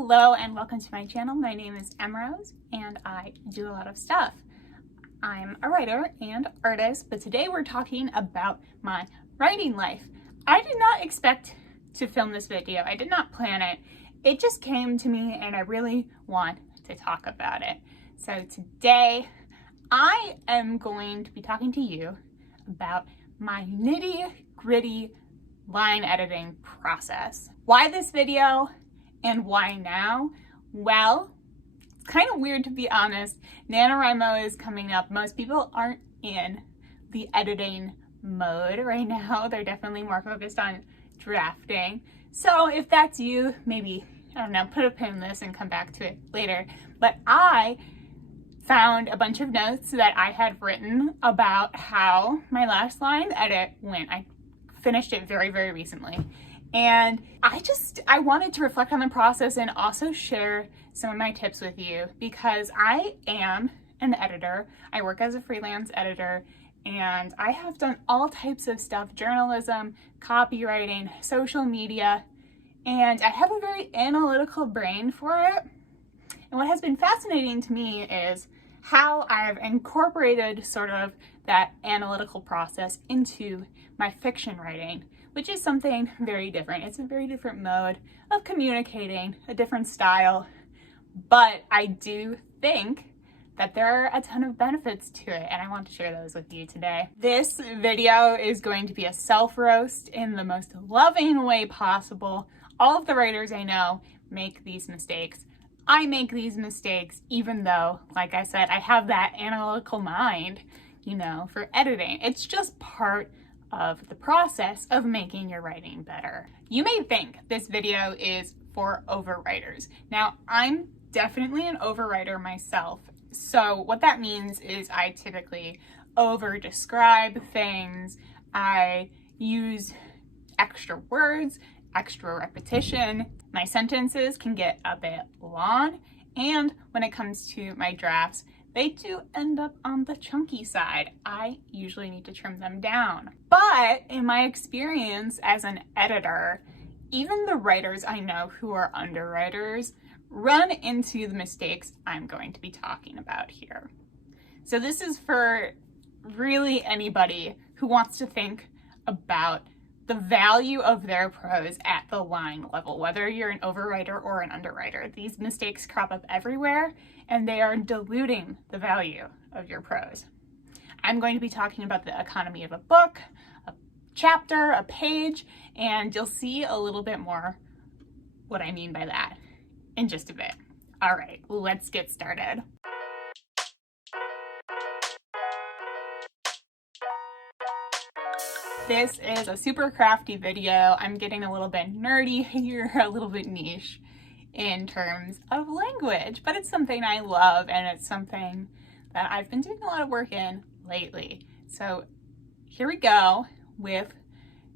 Hello and welcome to my channel. My name is Emerose and I do a lot of stuff. I'm a writer and artist, but today we're talking about my writing life. I did not expect to film this video. I did not plan it. It just came to me and I really want to talk about it. So today I am going to be talking to you about my nitty-gritty line editing process. Why this video and why now? Well, it's kind of weird to be honest. NaNoWriMo is coming up. Most people aren't in the editing mode right now. They're definitely more focused on drafting. So if that's you, maybe, I don't know, put a pin in this and come back to it later. But I found a bunch of notes that I had written about how my last line edit went. I finished it very, very recently. And I wanted to reflect on the process and also share some of my tips with you because I am an editor. I work as a freelance editor and I have done all types of stuff, journalism, copywriting, social media, and I have a very analytical brain for it. And what has been fascinating to me is how I've incorporated sort of that analytical process into my fiction writing, which is something very different. It's a very different mode of communicating, a different style, but I do think that there are a ton of benefits to it, and I want to share those with you today. This video is going to be a self-roast in the most loving way possible. All of the writers I know make these mistakes. I make these mistakes even though, like I said, I have that analytical mind, for editing. It's just part of the process of making your writing better. You may think this video is for overwriters. Now, I'm definitely an overwriter myself. So what that means is I typically over-describe things. I use extra words, extra repetition. My sentences can get a bit long. And when it comes to my drafts, they do end up on the chunky side. I usually need to trim them down. But in my experience as an editor, even the writers I know who are underwriters run into the mistakes I'm going to be talking about here. So this is for really anybody who wants to think about the value of their prose at the line level, whether you're an overwriter or an underwriter. These mistakes crop up everywhere and they are diluting the value of your prose. I'm going to be talking about the economy of a book, a chapter, a page, and you'll see a little bit more what I mean by that in just a bit. All right, let's get started. This is a super crafty video. I'm getting a little bit nerdy here, a little bit niche in terms of language, but it's something I love and it's something that I've been doing a lot of work in lately. So here we go with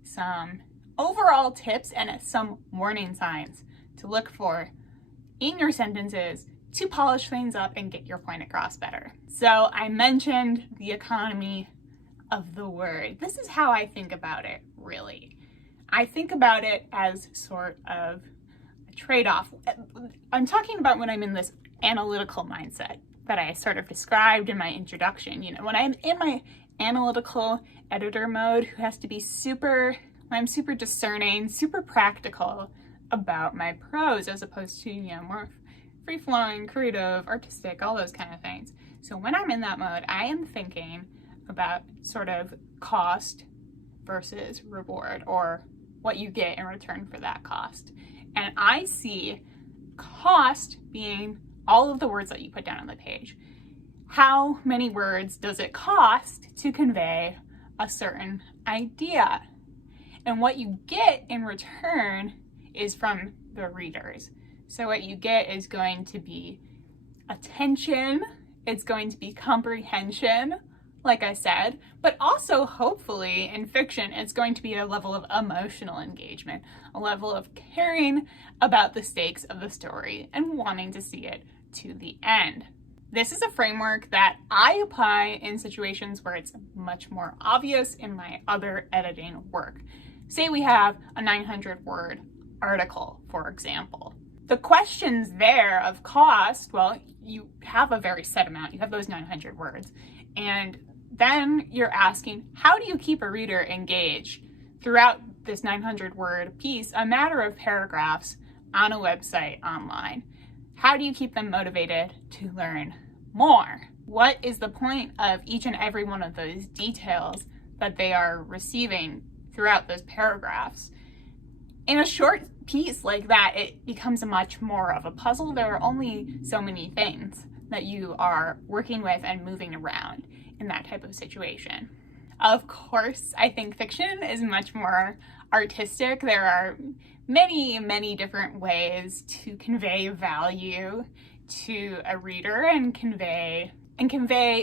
some overall tips and some warning signs to look for in your sentences to polish things up and get your point across better. So I mentioned the economy of the word. This is how I think about it, really. I think about it as sort of a trade-off. I'm talking about when I'm in this analytical mindset that I sort of described in my introduction. When I'm in my analytical editor mode, who has to be I'm super discerning, super practical about my prose as opposed to, more free-flowing, creative, artistic, all those kind of things. So when I'm in that mode, I am thinking about sort of cost versus reward, or what you get in return for that cost. And I see cost being all of the words that you put down on the page. How many words does it cost to convey a certain idea? And what you get in return is from the readers. So what you get is going to be attention, it's going to be comprehension, like I said, but also hopefully in fiction, it's going to be a level of emotional engagement, a level of caring about the stakes of the story and wanting to see it to the end. This is a framework that I apply in situations where it's much more obvious in my other editing work. Say we have a 900 word article, for example. The questions there of cost, well, you have a very set amount. You have those 900 words. And then you're asking, how do you keep a reader engaged throughout this 900 word piece, a matter of paragraphs on a website online? How do you keep them motivated to learn more? What is the point of each and every one of those details that they are receiving throughout those paragraphs? In a short piece like that, it becomes much more of a puzzle. There are only so many things that you are working with and moving around in that type of situation. Of course, I think fiction is much more artistic. There are many, many different ways to convey value to a reader and convey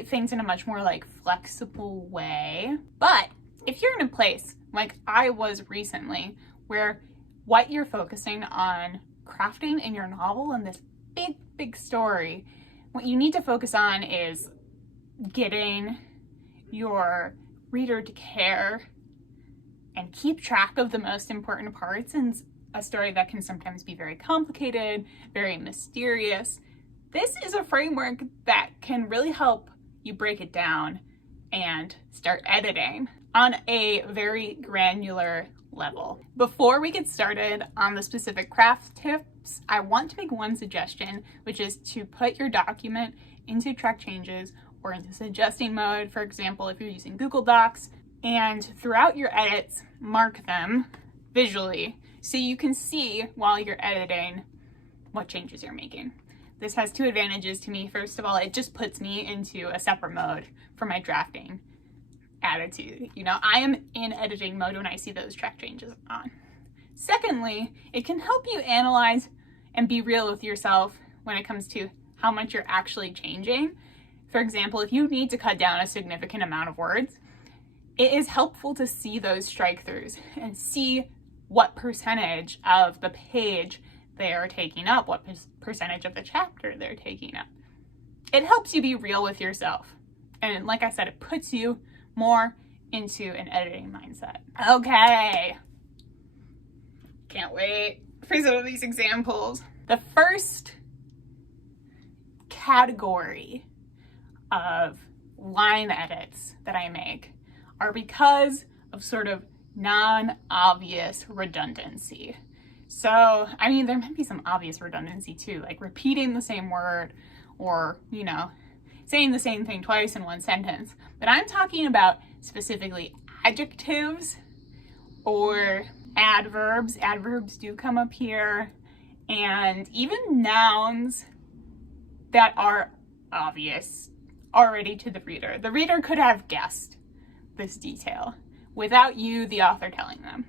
things in a much more like flexible way. But if you're in a place like I was recently, where what you're focusing on crafting in your novel and this big, big story, what you need to focus on is getting your reader to care and keep track of the most important parts in a story that can sometimes be very complicated, very mysterious. This is a framework that can really help you break it down and start editing on a very granular level. Before we get started on the specific craft tips, I want to make one suggestion, which is to put your document into track changes or into suggesting mode. For example, if you're using Google Docs, and throughout your edits, mark them visually so you can see while you're editing what changes you're making. This has two advantages to me. First of all, it just puts me into a separate mode for my drafting attitude. You know, I am in editing mode when I see those track changes on. Secondly, it can help you analyze and be real with yourself when it comes to how much you're actually changing. For example, if you need to cut down a significant amount of words, it is helpful to see those strike-throughs and see what percentage of the page they are taking up, what percentage of the chapter they're taking up. It helps you be real with yourself. And like I said, it puts you more into an editing mindset. Okay. Can't wait for some of these examples. The first category of line edits that I make are because of sort of non-obvious redundancy. So, I mean, there might be some obvious redundancy too, like repeating the same word or, you know, saying the same thing twice in one sentence. But I'm talking about specifically adjectives or adverbs. Adverbs do come up here, and even nouns that are obvious already to the reader. The reader could have guessed this detail without you, the author, telling them.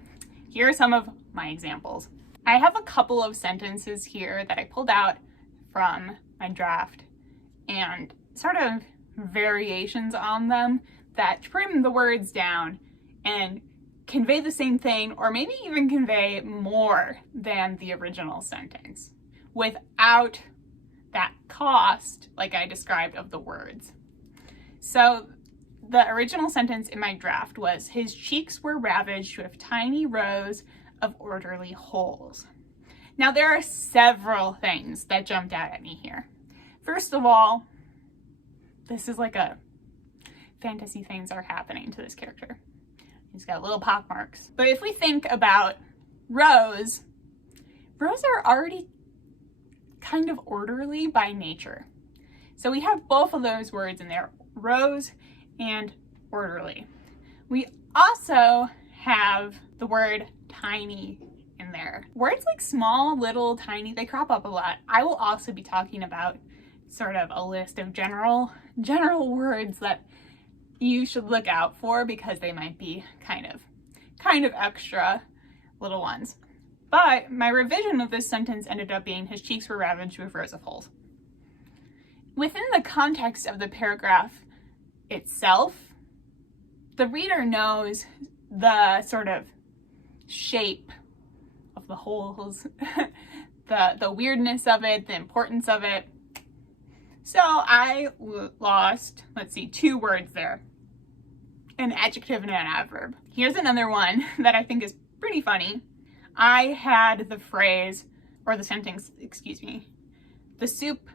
Here are some of my examples. I have a couple of sentences here that I pulled out from my draft and sort of variations on them that trim the words down and convey the same thing, or maybe even convey more than the original sentence without that cost, like I described, of the words. So the original sentence in my draft was, his cheeks were ravaged with tiny rows of orderly holes. Now there are several things that jumped out at me here. First of all, this is like a fantasy things are happening to this character. He's got little pock marks. But if we think about rows are already kind of orderly by nature. So we have both of those words in there, rows and orderly. We also have the word tiny in there. Words like small, little, tiny, they crop up a lot. I will also be talking about sort of a list of general words that you should look out for because they might be kind of extra little ones. But my revision of this sentence ended up being, his cheeks were ravaged with rows of holes. Within the context of the paragraph itself, the reader knows the sort of shape of the holes, the weirdness of it, the importance of it. So I lost, let's see, 2 words there, an adjective and an adverb. Here's another one that I think is pretty funny. I had the phrase, or the sentence, excuse me, the soup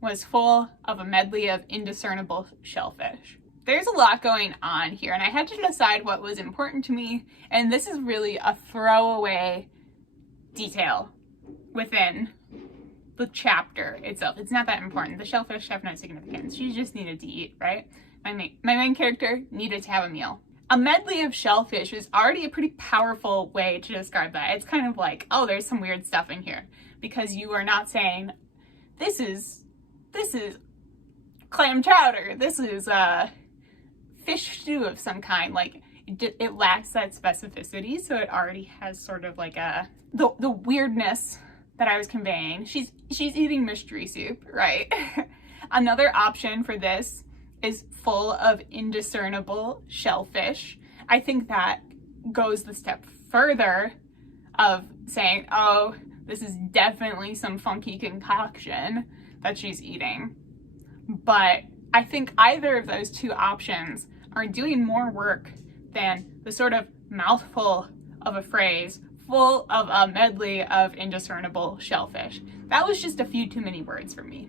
was full of a medley of indiscernible shellfish. There's a lot going on here, and I had to decide what was important to me, and this is really a throwaway detail within the chapter itself. It's not that important. The shellfish have no significance. She just needed to eat, right? My main character needed to have a meal. A medley of shellfish is already a pretty powerful way to describe that. It's kind of like, oh, there's some weird stuff in here, because you are not saying, this is clam chowder, this is fish stew of some kind. Like, it lacks that specificity, so it already has sort of like the weirdness that I was conveying. She's eating mystery soup, right? Another option for this is full of indiscernible shellfish. I think that goes the step further of saying, oh, this is definitely some funky concoction that she's eating. But I think either of those two options are doing more work than the sort of mouthful of a phrase full of a medley of indiscernible shellfish. That was just a few too many words for me.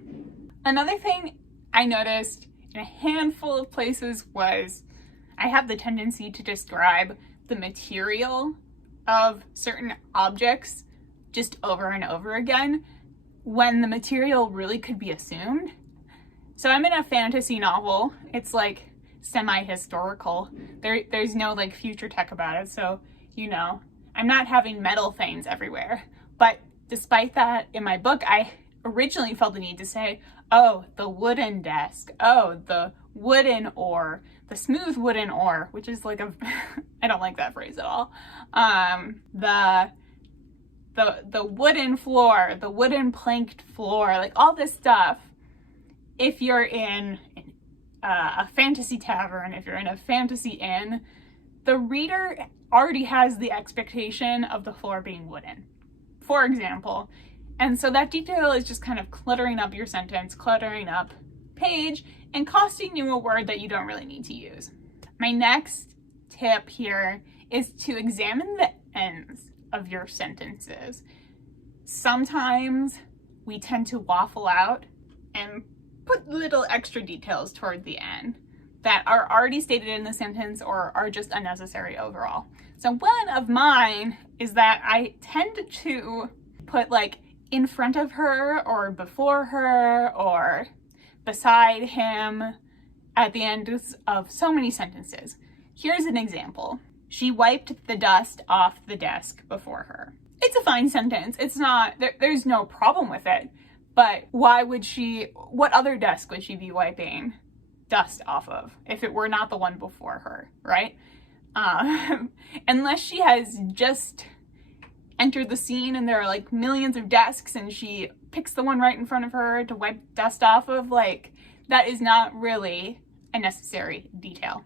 Another thing I noticed in a handful of places was I have the tendency to describe the material of certain objects just over and over again when the material really could be assumed. So I'm in a fantasy novel. It's like semi-historical. There's no like future tech about it, so you know, I'm not having metal things everywhere. But despite that, in my book, I originally felt the need to say, oh, the wooden desk, oh, the wooden oar, the smooth wooden oar, which is like I don't like that phrase at all. The wooden floor, the wooden planked floor, like all this stuff. If you're in a fantasy tavern, if you're in a fantasy inn, the reader already has the expectation of the floor being wooden, for example. And so that detail is just kind of cluttering up your sentence, cluttering up page, and costing you a word that you don't really need to use. My next tip here is to examine the ends of your sentences. Sometimes we tend to waffle out and put little extra details toward the end that are already stated in the sentence or are just unnecessary overall. So one of mine is that I tend to put like in front of her or before her or beside him at the end of so many sentences. Here's an example. She wiped the dust off the desk before her. It's a fine sentence. It's not, there's no problem with it, but what other desk would she be wiping dust off of if it were not the one before her, right? Unless she has just entered the scene and there are like millions of desks and she picks the one right in front of her to wipe dust off of, like, that is not really a necessary detail.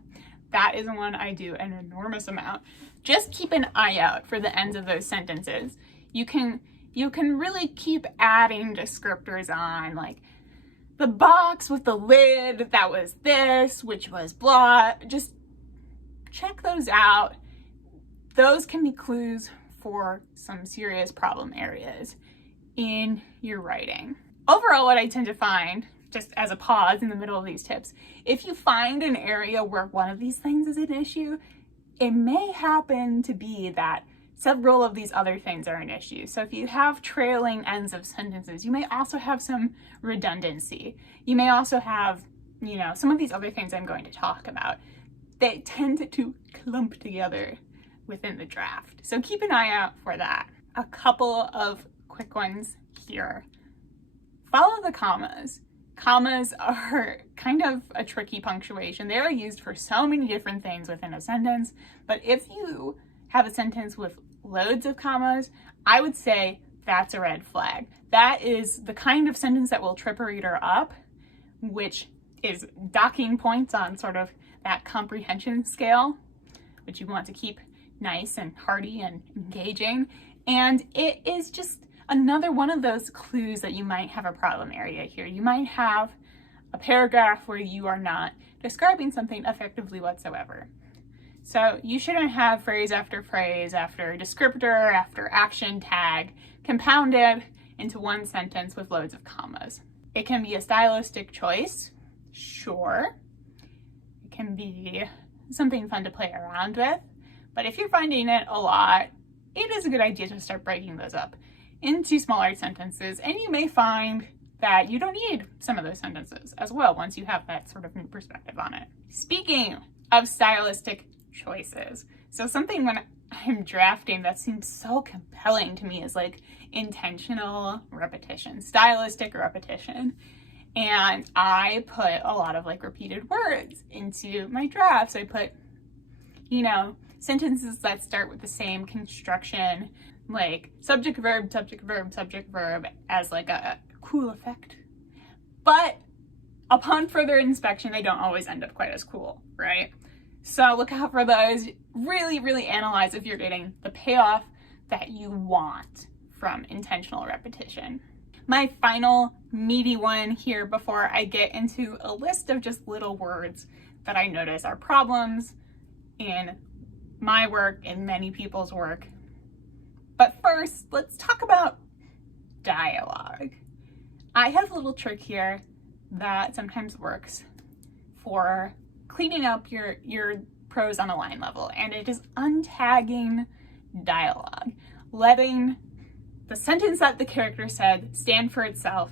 That is one I do an enormous amount. Just keep an eye out for the ends of those sentences. You can really keep adding descriptors on, like the box with the lid, that was this, which was blah. Just check those out. Those can be clues for some serious problem areas in your writing. Overall, what I tend to find, just as a pause in the middle of these tips, if you find an area where one of these things is an issue, it may happen to be that several of these other things are an issue. So if you have trailing ends of sentences, you may also have some redundancy. You may also have, some of these other things I'm going to talk about. They tend to clump together within the draft. So keep an eye out for that. A couple of quick ones here. Follow the commas. Commas are kind of a tricky punctuation. They are used for so many different things within a sentence, but if you have a sentence with loads of commas, I would say that's a red flag. That is the kind of sentence that will trip a reader up, which is docking points on sort of that comprehension scale, which you want to keep nice and hearty and engaging. And it is just another one of those clues that you might have a problem area here. You might have a paragraph where you are not describing something effectively whatsoever. So you shouldn't have phrase after descriptor after action tag compounded into one sentence with loads of commas. It can be a stylistic choice, sure. It can be something fun to play around with, but if you're finding it a lot, it is a good idea to start breaking those up into smaller sentences, and you may find that you don't need some of those sentences as well once you have that sort of new perspective on it. Speaking of stylistic choices, so something when I'm drafting that seems so compelling to me is like intentional repetition, stylistic repetition. And I put a lot of like repeated words into my drafts. I put, sentences that start with the same construction, like subject, verb, subject, verb, subject, verb, as like a cool effect. But upon further inspection, they don't always end up quite as cool, right? So look out for those. Really, really analyze if you're getting the payoff that you want from intentional repetition. My final meaty one here before I get into a list of just little words that I notice are problems in my work, in many people's work. But first, let's talk about dialogue. I have a little trick here that sometimes works for cleaning up your prose on a line level, and it is untagging dialogue, letting the sentence that the character said stand for itself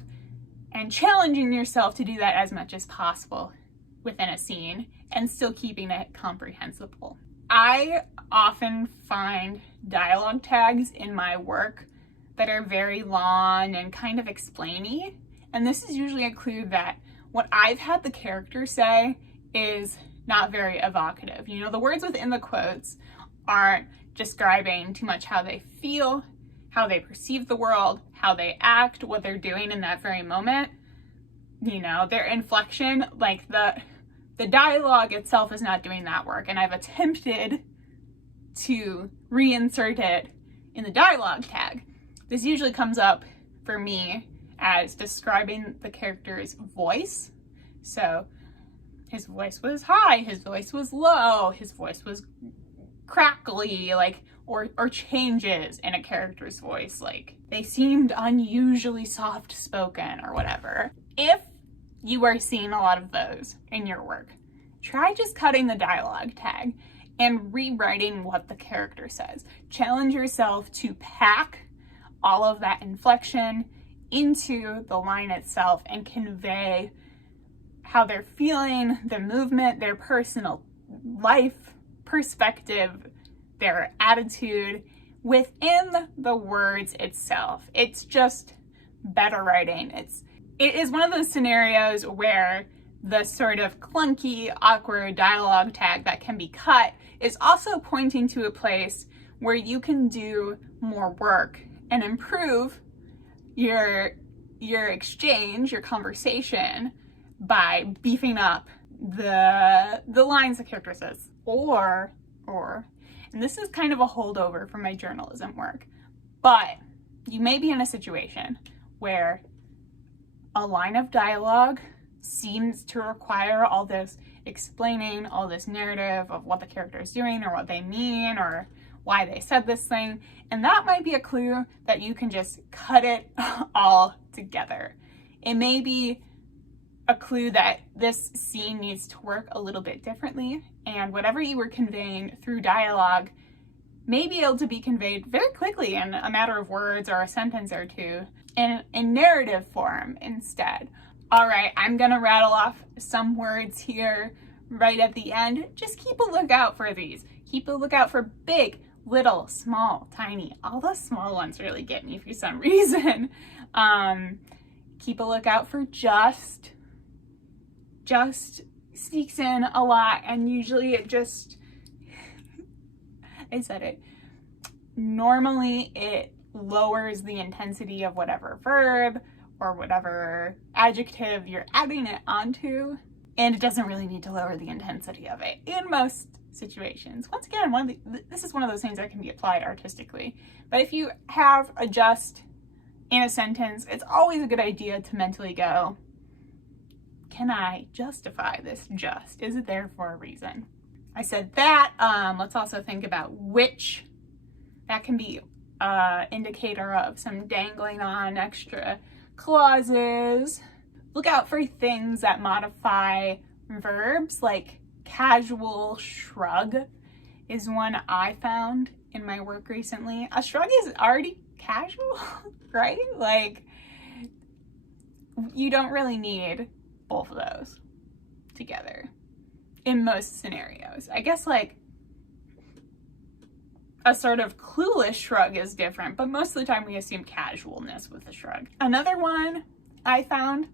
and challenging yourself to do that as much as possible within a scene and still keeping it comprehensible. I often find dialogue tags in my work that are very long and kind of explainy, and this is usually a clue that what I've had the character say is not very evocative. The words within the quotes aren't describing too much how they feel, how they perceive the world, how they act, what they're doing in that very moment. Their inflection, like the dialogue itself is not doing that work, and I've attempted to reinsert it in the dialogue tag. This usually comes up for me as describing the character's voice. So his voice was high, his voice was low, his voice was crackly, or changes in a character's voice, like they seemed unusually soft spoken or whatever. If you are seeing a lot of those in your work, try just cutting the dialogue tag and rewriting what the character says. Challenge yourself to pack all of that inflection into the line itself and convey how they're feeling, the movement, their personal life perspective, their attitude within the words itself. It's just better writing. It is one of those scenarios where the sort of clunky, awkward dialogue tag that can be cut is also pointing to a place where you can do more work and improve your exchange, your conversation, by beefing up the lines the character says. Or, and this is kind of a holdover from my journalism work, but you may be in a situation where a line of dialogue seems to require all this explaining, all this narrative of what the character is doing or what they mean or why they said this thing, and that might be a clue that you can just cut it all together. It may be a clue that this scene needs to work a little bit differently, and whatever you were conveying through dialogue may be able to be conveyed very quickly in a matter of words or a sentence or two in narrative form instead. All right, I'm gonna rattle off some words here right at the end. Just keep a lookout for these. Keep a lookout for big, little, small, tiny. All the small ones really get me for some reason. Keep a lookout for just sneaks in a lot, and usually it just, I said it, normally it lowers the intensity of whatever verb or whatever adjective you're adding it onto, and it doesn't really need to lower the intensity of it in most situations. Once again, this is one of those things that can be applied artistically, but if you have a just in a sentence, it's always a good idea to mentally go, can I justify this just? Is it there for a reason? I said that. Let's also think about which. That can be indicator of some dangling on extra clauses. Look out for things that modify verbs, like casual shrug is one I found in my work recently. A shrug is already casual, right? Like, you don't really need both of those together in most scenarios. I guess like a sort of clueless shrug is different, but most of the time we assume casualness with a shrug. Another one I found,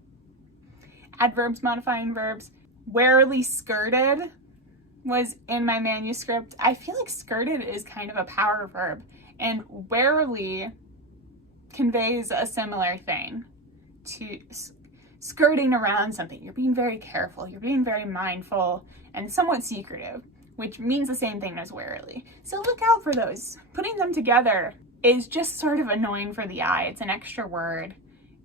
adverbs modifying verbs. Warily skirted was in my manuscript. I feel like skirted is kind of a power verb, and warily conveys a similar thing to skirting around something. You're being very careful, you're being very mindful, and somewhat secretive, which means the same thing as warily. So look out for those. Putting them together is just sort of annoying for the eye. It's an extra word,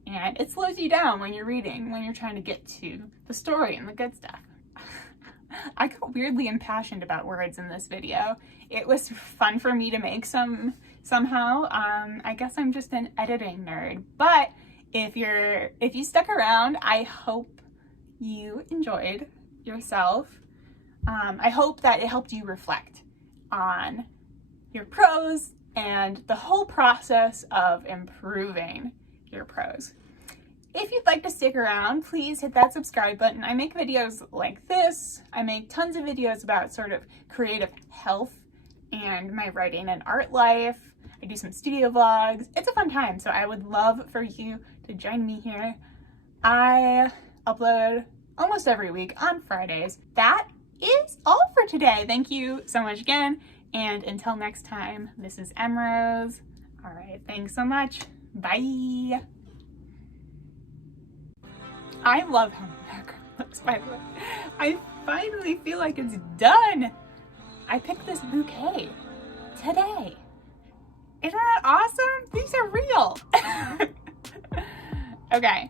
and it slows you down when you're reading, when you're trying to get to the story and the good stuff. I got weirdly impassioned about words in this video. It was fun for me to make somehow. I guess I'm just an editing nerd, but if you stuck around, I hope you enjoyed yourself. I hope that it helped you reflect on your prose and the whole process of improving your prose. If you'd like to stick around, please hit that subscribe button. I make videos like this. I make tons of videos about sort of creative health and my writing and art life. I do some studio vlogs. It's a fun time, so I would love for you to join me here. I upload almost every week on Fridays. That is all for today. Thank you so much again, and until next time, this is Rose. All right, thanks so much. Bye. I love how my background looks, by the way. I finally feel like it's done. I picked this bouquet today. Isn't that awesome? These are real. Okay.